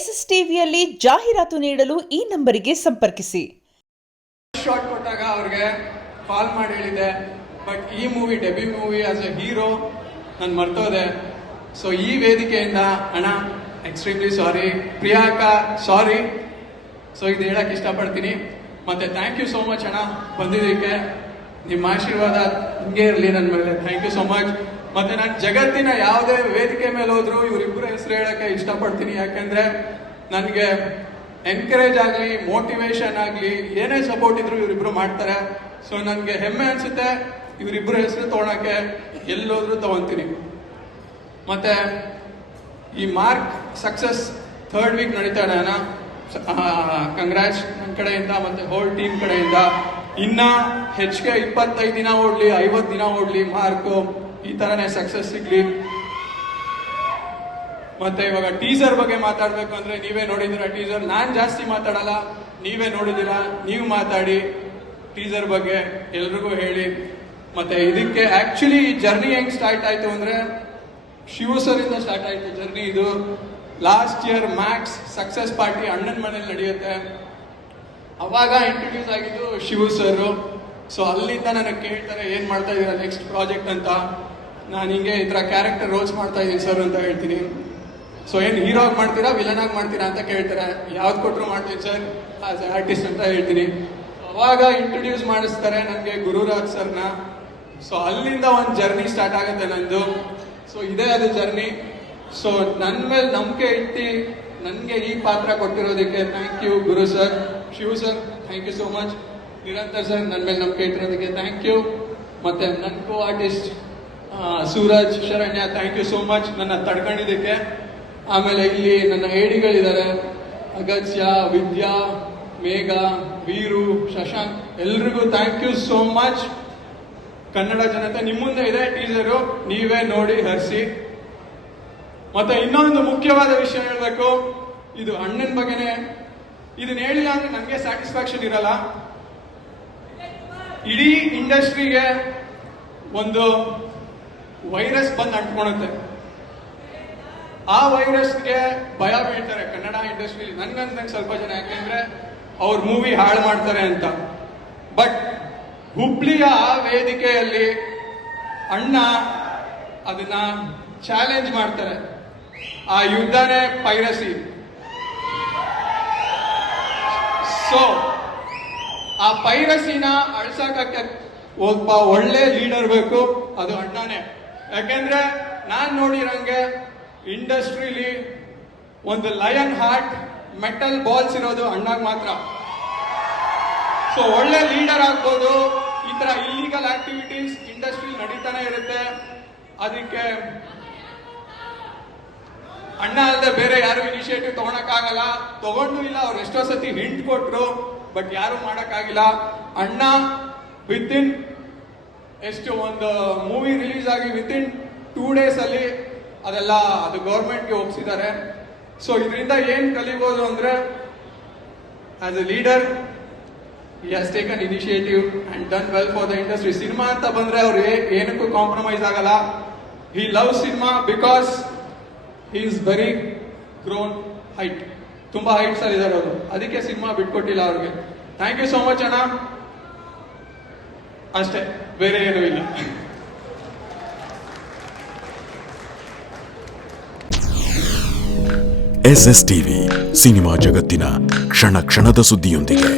S S ಟಿವಿಯಲ್ಲಿ ಜಾಹೀರಾತು ನೀಡಲು ಈ ನಂಬರಿಗೆ ಸಂಪರ್ಕಿಸಿ. ಶಾಟ್ ಕೊಟ್ಟಾಗ ಅವ್ರಿಗೆ ಕಾಲ್ ಮಾಡಿ ಹೇಳಿದೆ, ಬಟ್ ಈ movie debut movie as A hero ನಾನು ಮರ್ತೋದೆ. ಸೊ ಈ ವೇದಿಕೆಯಿಂದ ಅಣ್ಣ ಎಕ್ಸ್ಟ್ರೀಮ್ಲಿ ಸಾರಿ, ಪ್ರಿಯಾಂಕಾ ಸಾರಿ. ಸೊ ಇದು ಹೇಳಕ್ ಇಷ್ಟಪಡ್ತೀನಿ. ಮತ್ತೆ ಥ್ಯಾಂಕ್ ಯು ಸೋ ಮಚ್ ಅಣ್ಣ ಬಂದಿದ್ದಕ್ಕೆ. ನಿಮ್ಮ ಆಶೀರ್ವಾದ ಹಿಂಗೆ ಇರಲಿ ನನ್ನ ಮೇಲೆ. Thank you so much. ಮತ್ತೆ ನಾನು ಜಗತ್ತಿನ ಯಾವುದೇ ವೇದಿಕೆ ಮೇಲೆ ಹೋದ್ರು ಇವರಿಬ್ಬರ ಹೆಸರು ಹೇಳಕ್ಕೆ ಇಷ್ಟಪಡ್ತೀನಿ. ಯಾಕೆಂದ್ರೆ ನನಗೆ ಎನ್ಕರೇಜ್ ಆಗಲಿ, ಮೋಟಿವೇಶನ್ ಆಗಲಿ, ಏನೇ ಸಪೋರ್ಟ್ ಇದ್ರು ಇವರಿಬ್ರು ಮಾಡ್ತಾರೆ. ಸೊ ನನಗೆ ಹೆಮ್ಮೆ ಅನ್ಸುತ್ತೆ ಇವರಿಬ್ಬರ ಹೆಸರು ತಗೊಳಕ್ಕೆ. ಎಲ್ಲೋದ್ರೂ ತಗೊಂತೀನಿ. ಮತ್ತೆ ಈ ಮಾರ್ಕ್ ಸಕ್ಸಸ್ 3rd ವೀಕ್ ನಡೀತಾ ಇದೆ ಅಣ್ಣ. ಕಂಗ್ರಾಟ್ಸ್ ನನ್ನ ಕಡೆಯಿಂದ ಮತ್ತೆ ಹೋಲ್ ಟೀಮ್ ಕಡೆಯಿಂದ. ಇನ್ನ ಹೆಚ್ಚಿಗೆ 25 ದಿನ ಓಡ್ಲಿ, 50 ದಿನ ಓಡ್ಲಿ, ಮಾರ್ಕು ಈ ತರನೇ ಸಕ್ಸಸ್ ಸಿಗ್ಲಿ. ಮತ್ತೆ ಇವಾಗ ಟೀಸರ್ ಬಗ್ಗೆ ಮಾತಾಡ್ಬೇಕು ಅಂದ್ರೆ ನೀವೇ ನೋಡಿದಿರ ಟೀಸರ್. ನಾನ್ ಜಾಸ್ತಿ ಮಾತಾಡಲ್ಲ, ನೀವೇ ನೋಡಿದಿರ, ನೀವು ಮಾತಾಡಿ ಟೀಸರ್ ಬಗ್ಗೆ ಎಲ್ರಿಗೂ ಹೇಳಿ. ಮತ್ತೆ ಇದಕ್ಕೆ ಆಕ್ಚುಲಿ ಈ ಜರ್ನಿ ಹೆಂಗ್ ಸ್ಟಾರ್ಟ್ ಆಯ್ತು ಅಂದ್ರೆ ಶಿವ ಸರ್ ಇಂದ ಸ್ಟಾರ್ಟ್ ಆಯ್ತು ಜರ್ನಿ. ಇದು last year Max success party ಅಣ್ಣನ ಮನೇಲಿ ನಡೆಯುತ್ತೆ. ಅವಾಗ ಇಂಟ್ರೊಡ್ಯೂಸ್ ಆಗಿದ್ದು ಶಿವ ಸರ್. ಸೊ ಅಲ್ಲಿಂದ ನನಗೆ ಕೇಳ್ತಾರೆ ಏನ್ ಮಾಡ್ತಾ ಇದೀರಾ ನೆಕ್ಸ್ಟ್ ಪ್ರಾಜೆಕ್ಟ್ ಅಂತ. ನಾನು ಹಿಂಗೆ ಈ ತರ ಕ್ಯಾರೆಕ್ಟರ್ ರೋಲ್ಸ್ ಮಾಡ್ತಾ ಇದೀನಿ ಸರ್ ಅಂತ ಹೇಳ್ತೀನಿ. ಸೊ ಏನ್ ಹೀರೋ ಆಗಿ ಮಾಡ್ತೀರಾ, ವಿಲನ್ ಆಗಿ ಮಾಡ್ತೀರಾ ಅಂತ ಕೇಳ್ತಾರೆ. ಯಾವ್ದು ಕೊಟ್ಟರು ಮಾಡ್ತೀನಿ ಸರ್ ಆಸ್ ಆರ್ಟಿಸ್ಟ್ ಅಂತ ಹೇಳ್ತೀನಿ. ಅವಾಗ ಇಂಟ್ರೊಡ್ಯೂಸ್ ಮಾಡಿಸ್ತಾರೆ ನನಗೆ ಗುರುರಾಜ್ ಸರ್ನ. ಸೊ ಅಲ್ಲಿಂದ ಒಂದು ಜರ್ನಿ ಸ್ಟಾರ್ಟ್ ಆಗುತ್ತೆ ನಂದು. ಸೊ ಇದೇ ಅದು ಜರ್ನಿ. ಸೊ ನನ್ನ ಮೇಲೆ ನಂಬಿಕೆ ಇಟ್ಟು ನನಗೆ ಈ ಪಾತ್ರ ಕೊಟ್ಟಿರೋದಕ್ಕೆ thank you Guru sir. Shiva sir thank you so much. ನಿರಂತರ ಸರ್ ನನ್ನ ಮೇಲೆ ನಂಬಿಕೆ ಇಟ್ಟಿರೋದಕ್ಕೆ ಥ್ಯಾಂಕ್ ಯು. ಮತ್ತೆ ನನ್ನ co artist Suraj Sharanya thank you so much ನನ್ನ ತಡ್ಕೊಂಡಿದ್ದಕ್ಕೆ. ಆಮೇಲೆ ಇಲ್ಲಿ ನನ್ನ ಏಡಿಗಳಿದ್ದಾರೆ, ಅಗತ್ಯ, ವಿದ್ಯಾ, ಮೇಘ, ವೀರು, ಶಶಾಂಕ್, ಎಲ್ರಿಗೂ thank you so much. Kannada ಜನತೆ ನಿಮ್ಮ ಮುಂದೆ ಇದೆ ಟೀಸರು, ನೀವೇ ನೋಡಿ ಹರಿಸಿ. ಮತ್ತೆ ಇನ್ನೊಂದು ಮುಖ್ಯವಾದ ವಿಷಯ ಹೇಳ್ಬೇಕು, ಇದು ಅಣ್ಣನ ಬಗ್ಗೆನೆ. ಇದನ್ನ ಹೇಳಿಲ್ಲ ಅಂದ್ರೆ ನನಗೆ ಸ್ಯಾಟಿಸ್ಫ್ಯಾಕ್ಷನ್ ಇರಲ್ಲ. ಇಡೀ ಇಂಡಸ್ಟ್ರಿಗೆ ಒಂದು ವೈರಸ್ ಬಂದು ಅಂಟ್ಕೊಳುತ್ತೆ. ಆ ವೈರಸ್ಗೆ ಭಯ ಬೀಳ್ತಾರೆ ಕನ್ನಡ ಇಂಡಸ್ಟ್ರಿಲಿ ನನ್ಗಂತಂಗೆ ಸ್ವಲ್ಪ ಜನ. ಯಾಕೆಂದ್ರೆ ಅವ್ರ ಮೂವಿ ಹಾಳು ಮಾಡ್ತಾರೆ ಅಂತ. ಬಟ್ ಹುಬ್ಳಿಯ ಆ ವೇದಿಕೆಯಲ್ಲಿ ಅಣ್ಣ ಅದನ್ನ ಚಾಲೆಂಜ್ ಮಾಡ್ತಾರೆ. ಆ ಯುದ್ಧನೇ ಪೈರಸಿ. ಸೊ ಆ ಪೈರಸಿನ ಅಳ್ಸಕ್ಕೆ ಒಬ್ಬ ಒಳ್ಳೆ ಲೀಡರ್ ಬೇಕು, ಅದು ಅಣ್ಣನೇ. ಯಾಕೆಂದ್ರೆ ನಾನ್ ನೋಡಿರಂಗೆ ಇಂಡಸ್ಟ್ರಿಲಿ ಒಂದು ಲಯನ್ ಹಾರ್ಟ್, ಮೆಟಲ್ ಬಾಲ್ಸ್ ಇರೋದು ಅಣ್ಣಾಗ್ ಮಾತ್ರ. ಸೊ ಒಳ್ಳೆ ಲೀಡರ್ ಆಗ್ಬೋದು. ಈ ತರ ಇಲ್ಲಿಗಲ್ ಆಕ್ಟಿವಿಟೀಸ್ ಇಂಡಸ್ಟ್ರಿ ನಡೀತಾನೆ ಇರುತ್ತೆ. ಅದಕ್ಕೆ ಅಣ್ಣ ಅಲ್ಲದೆ ಬೇರೆ ಯಾರು ಇನಿಷಿಯೇಟಿವ್ ತಗೊಳಕ್ಕಾಗಲ್ಲ. ತಗೊಂಡು ಇಲ್ಲ, ಅವ್ರು ಎಷ್ಟೋ ಸತಿ ಹಿಂಟ್ ಕೊಟ್ರು, ಬಟ್ ಯಾರು ಮಾಡಕ್ಕಾಗಿಲ್ಲ. ಅಣ್ಣ ವಿತಿನ್ ಎಷ್ಟು ಒಂದು ಮೂವಿ ರಿಲೀಸ್ ಆಗಿ ವಿತಿನ್ 2 days ಅಲ್ಲಿ ಅದೆಲ್ಲ ಅದು ಗೌರ್ಮೆಂಟ್ಗೆ ಒಪ್ಪಿಸಿದ್ದಾರೆ. ಸೊ ಇದರಿಂದ ಏನ್ ಕಲಿಬಹುದು ಅಂದ್ರೆ as A leader he has taken initiative and done well for the industry. Cinema ಅಂತ ಬಂದ್ರೆ ಅವ್ರು ಏನಕ್ಕೂ ಕಾಂಪ್ರಮೈಸ್ ಆಗಲ್ಲ. he loves cinema because he is very grown height. ತುಂಬಾ ಹೈಟ್ಸ್ ಅಲ್ಲಿ ಇದಾರೆ ಅವರು, ಅದಕ್ಕೆ ಸಿನಿಮಾ ಬಿಟ್ಕೊಟ್ಟಿಲ್ಲ ಅವ್ರಿಗೆ. ಥ್ಯಾಂಕ್ ಯು ಸೋ ಮಚ್ ಅಣ್ಣ. ಅಷ್ಟೇ, ಬೇರೆ ಏನೂ ಇಲ್ಲ. ಎಸ್ಎಸ್ ಟಿವಿ ಸಿನಿಮಾ ಜಗತ್ತಿನ ಕ್ಷಣ ಕ್ಷಣದ ಸುದ್ದಿಯೊಂದಿಗೆ.